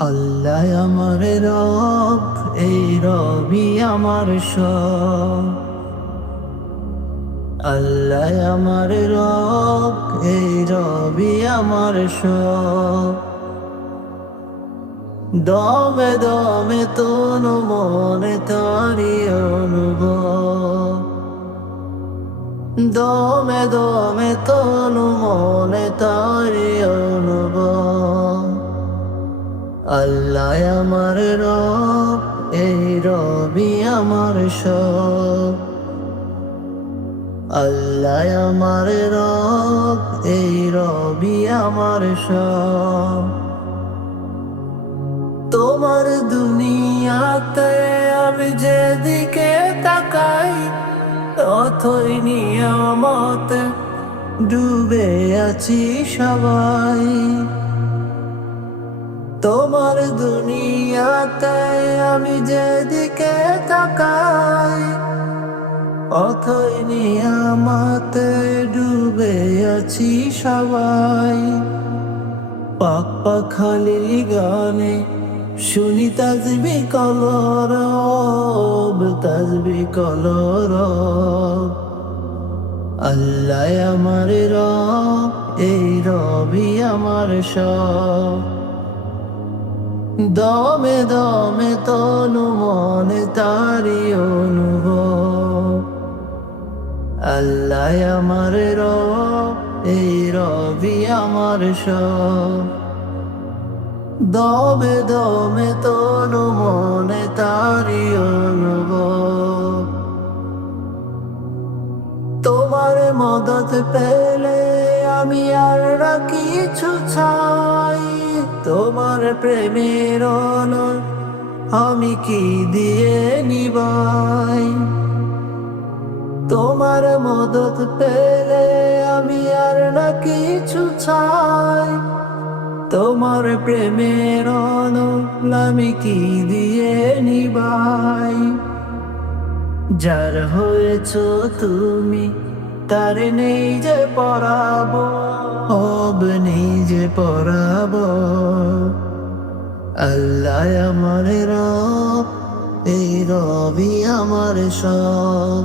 আল্লাহ আমার রব, এই রবি আমার সব। আল্লাহ আমার রব, এই রবি আমার সব। দমে দমে তনু মনে তারি অনুভব। দমে দমে তনু মনে তারি অনুভব। আল্লাহ আমার রব, এই রবি আমার সব। আল্লাহ আমার রব, এই রবি আমার সব। তোমার দুনিয়াতে আমি যেদিকে তাকাই, অথই নিয়ামতে ডুবে আছি সবাই। তোমার দুনিয়াতে আমি যেদিকে তাকাই, অথই নিয়ামতে ডুবে আছি সবাই। পাক পাখালি গানে শুনি তাজবি কলরব, তাজবি কলরব। আল্লাহ আমার রব, এই রবি আমার সব। দমে দমে তনু মনে তারি অনুভব। আল্লাহ আমার রব, এই রবি আমার সব। দমে দমে তনু মনে তারি অনুভব। তোমার মদত পেলে আমি আর না কিছু চাই। তোমার প্রেমের অনল আমি কি দিয়ে নিবাই। তোমার মদত পেলে আমি আর না কিছু চাই। তোমার প্রেমের অনল আমি কি দিয়ে নিবাই। যার হয়েছ তুমি তার নেই যে পরাবো, হব নেই যে পরাবো। আল্লাহ আমার রব, এই রবি আমার সব।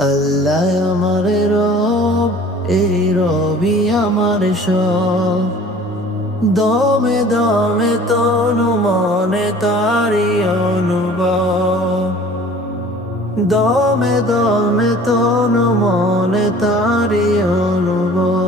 আল্লাহ আমার রব, এই রবি আমার সব। দমে দমে তনু মনে তারি অনুভব। দমে দমে তনু মনে তারি অনুভব।